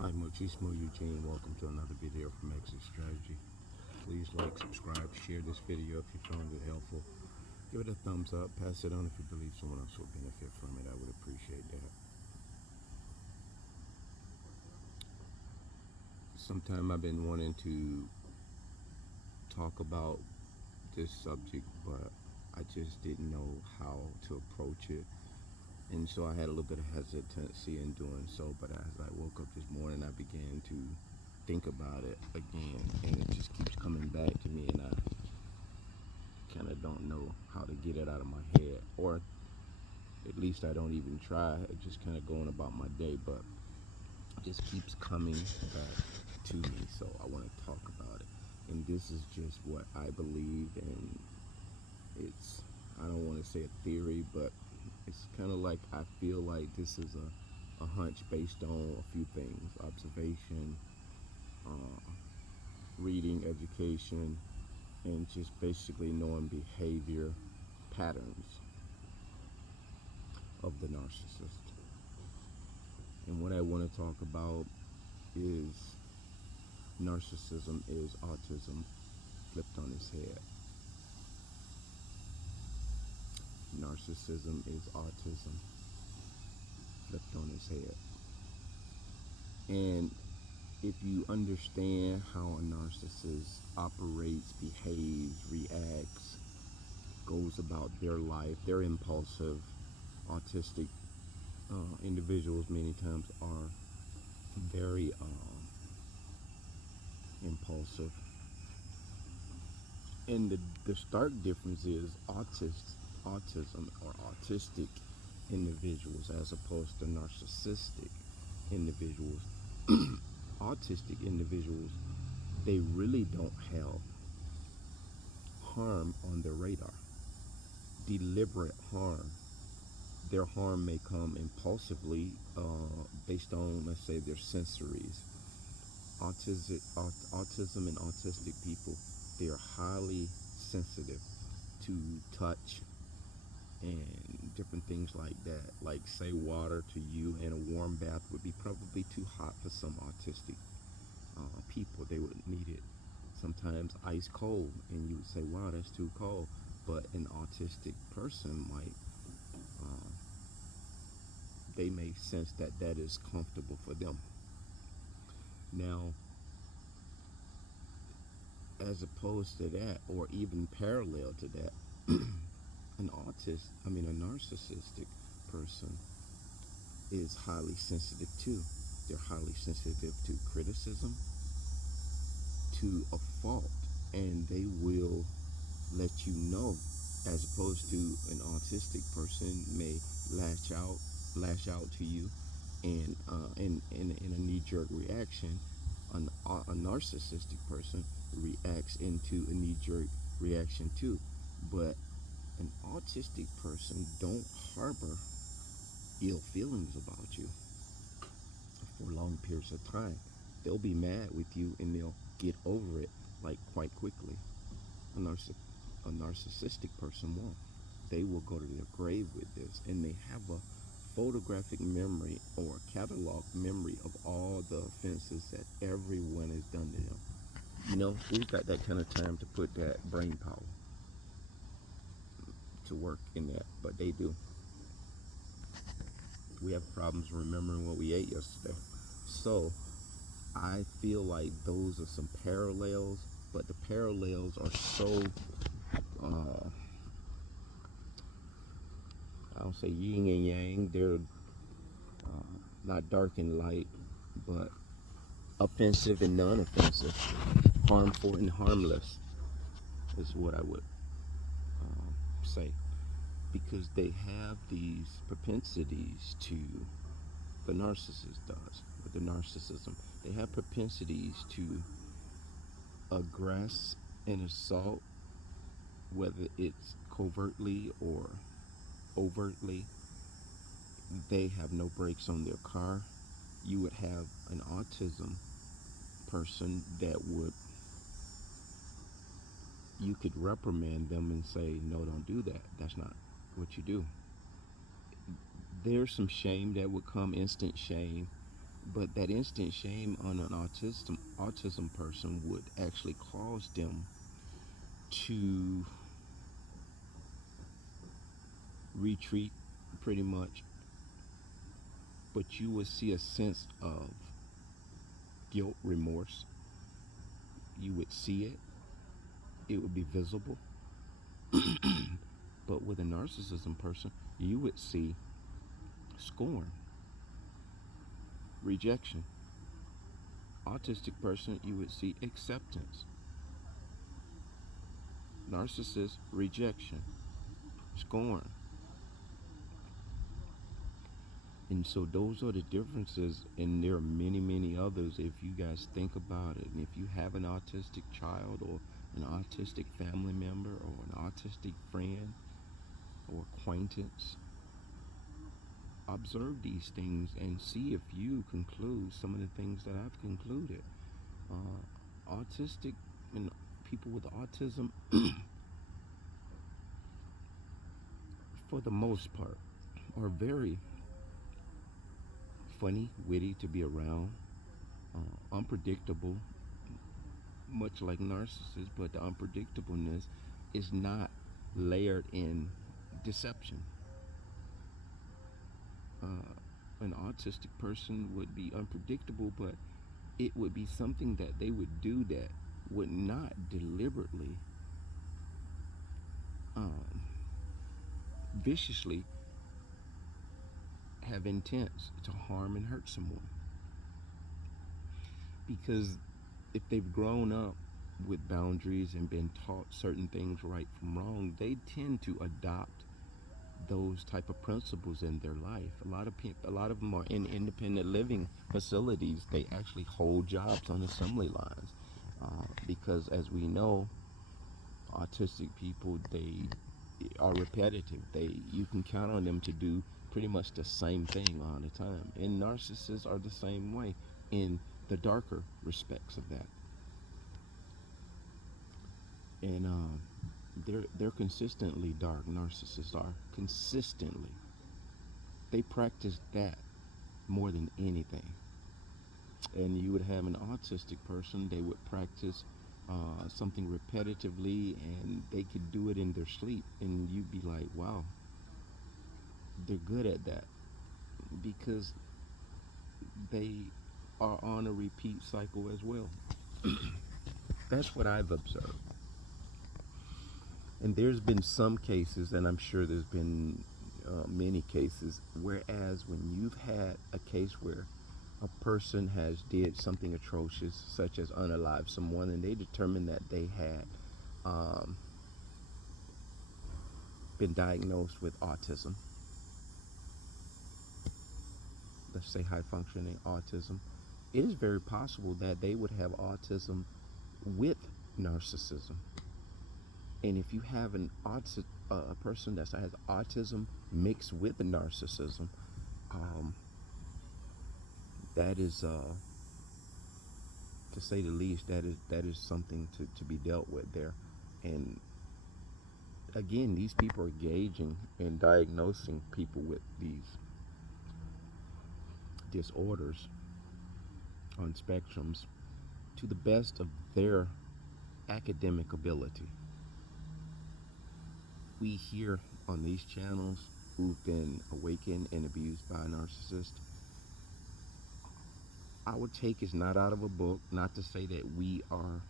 Hi, Muchismo Eugene. Welcome to another video from Exit Strategy. Please like, subscribe, share this video if you found it helpful. Give it a thumbs up. Pass it on if you believe someone else will benefit from it. I would appreciate that. Sometime I've been wanting to talk about this subject, but I just didn't know how to approach it. And so I had a little bit of hesitancy in doing so. But as I woke up this morning, I began to think about it again, and it just keeps coming back to me, and I kind of don't know how to get it out of my head, or at least I don't even try. I just kind of going about my day, but it just keeps coming back to me, so I want to talk about it. And this is just what I believe, and it's, I don't want to say a theory, but it's kind of like I feel like this is a hunch based on a few things: observation, uh, reading, education, and just basically knowing behavior patterns of the narcissist. And what I want to talk about is narcissism is autism flipped on its head. Narcissism is autism flipped on its head. And if you understand how a narcissist operates, behaves, reacts, goes about their life, they're impulsive. Autistic individuals many times are very impulsive. And the stark difference is autism or autistic individuals as opposed to narcissistic individuals. Autistic individuals, they really don't have harm on their radar, deliberate harm. Their harm may come impulsively based on, let's say, their sensories. Autism and autistic people, they are highly sensitive to touch and different things like that. Like, say, water to you and a warm bath would be probably too hot for some autistic people. They would need it sometimes ice cold, and you would say, wow, that's too cold. But an autistic person might, uh, they may sense that that is comfortable for them. Now, as opposed to that, or even parallel to that, a narcissistic person is highly sensitive too. They're highly sensitive to criticism, to a fault, and they will let you know, as opposed to an autistic person may lash out to you, and in a knee-jerk reaction. A narcissistic person reacts into a knee-jerk reaction too, but an autistic person don't harbor ill feelings about you for long periods of time. They'll be mad with you and they'll get over it like quite quickly. A narcissistic person won't. They will go to their grave with this, and they have a photographic memory or catalog memory of all the offenses that everyone has done to them. We've got that kind of time to put that brain power to work in that, but they do. We have problems remembering what we ate yesterday. So I feel like those are some parallels, but the parallels are so, uh, I don't say yin and yang. They're not dark and light, but offensive and non-offensive, harmful and harmless is what I would say, because they have these propensities to, the narcissist does, with the narcissism, they have propensities to aggress and assault, whether it's covertly or overtly. They have no brakes on their car. You would have an autism person that would, you could reprimand them and say, no, don't do that. That's not what you do. There's some shame that would come, instant shame, But that instant shame on an autism person would actually cause them to retreat pretty much, but you would see a sense of guilt, remorse. You would see it, it would be visible. But with a narcissism person, you would see scorn, rejection. Autistic person, you would see acceptance. Narcissist, rejection, scorn. And so those are the differences, and there are many, many others if you guys think about it. And if you have an autistic child or an autistic family member or an autistic friend or acquaintance, observe these things and see if you conclude some of the things that I've concluded. Autistic and people with autism, for the most part, are very funny, witty to be around, unpredictable, much like narcissists, but the unpredictableness is not layered in deception. An autistic person would be unpredictable, but it would be something that they would do that would not deliberately, um, viciously have intents to harm and hurt someone. Because if they've grown up with boundaries and been taught certain things right from wrong, they tend to adopt those type of principles in their life. A lot of them are in independent living facilities. They actually hold jobs on assembly lines, because, as we know, autistic people, they are repetitive. You can count on them to do pretty much the same thing all the time. And narcissists are the same way in the darker respects of that. And they're consistently dark. Narcissists are consistently. They practice that more than anything. And you would have an autistic person, they would practice something repetitively, and they could do it in their sleep, and you'd be like, wow, they're good at that, because they are on a repeat cycle as well. That's what I've observed. And there's been some cases, and I'm sure there's been many cases, whereas when you've had a case where a person has did something atrocious, such as unalive someone, and they determined that they had um, been diagnosed with autism, let's say high functioning autism, it is very possible that they would have autism with narcissism. And if you have a person that has autism mixed with narcissism, um, that is, to say the least, that is something to be dealt with there. And again, these people are engaging in diagnosing people with these disorders on spectrums to the best of their academic ability. We hear on these channels who've been awakened and abused by a narcissist. Our take is not out of a book, not to say that we are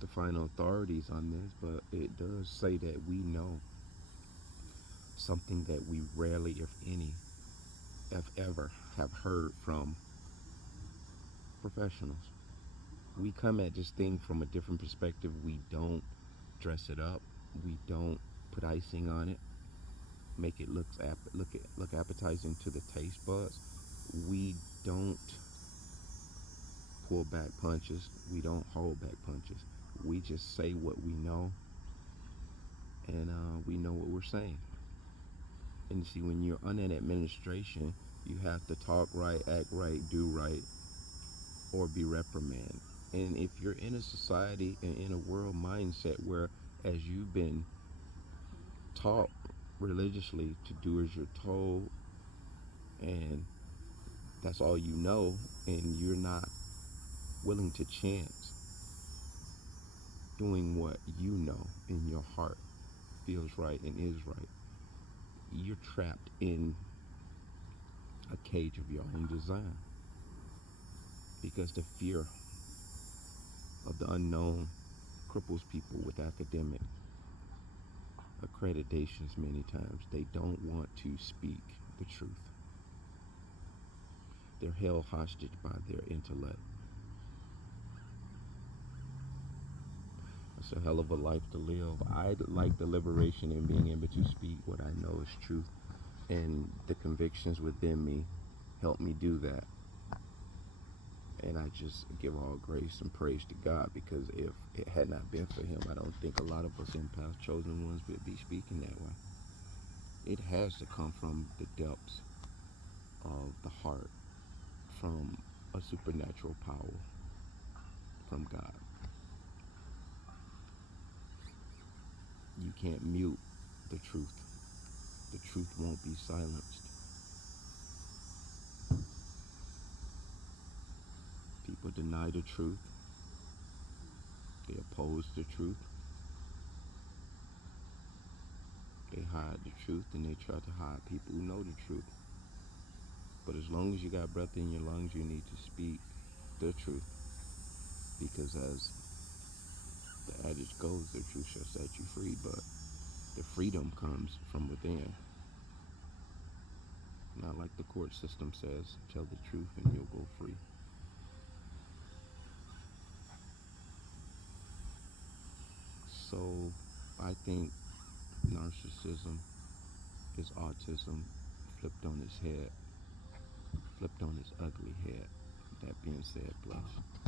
the final authorities on this, but it does say that we know something that we rarely, if any, if ever, have heard from professionals. We come at this thing from a different perspective. We don't dress it up. We don't put icing on it, make it look appetizing to the taste buds. We don't pull back punches. We don't hold back punches. We just say what we know, and we know what we're saying. And see, when you're under an administration, you have to talk right, act right, do right, or be reprimanded. And if you're in a society and in a world mindset where, as you've been taught, religiously to do as you're told, and that's all you know, and you're not willing to chance doing what you know in your heart feels right and is right, you're trapped in a cage of your own design, because the fear of the unknown cripples people with academic accreditations many times. They don't want to speak the truth. They're held hostage by their intellect. It's a hell of a life to live. I like the liberation in being able to speak what I know is truth, and the convictions within me help me do that. And I just give all grace and praise to God, because if it had not been for him, I don't think a lot of us empath chosen ones would be speaking that way. It has to come from the depths of the heart, from a supernatural power, from God. You can't mute the truth. The truth won't be silenced. People deny the truth. They oppose the truth. They hide the truth, and they try to hide people who know the truth. But as long as you got breath in your lungs, you need to speak the truth. Because as the adage goes, the truth shall set you free. But the freedom comes from within. Not like the court system says, tell the truth and you'll go free. So I think narcissism is autism flipped on its head, flipped on its ugly head. That being said, BLEZZ.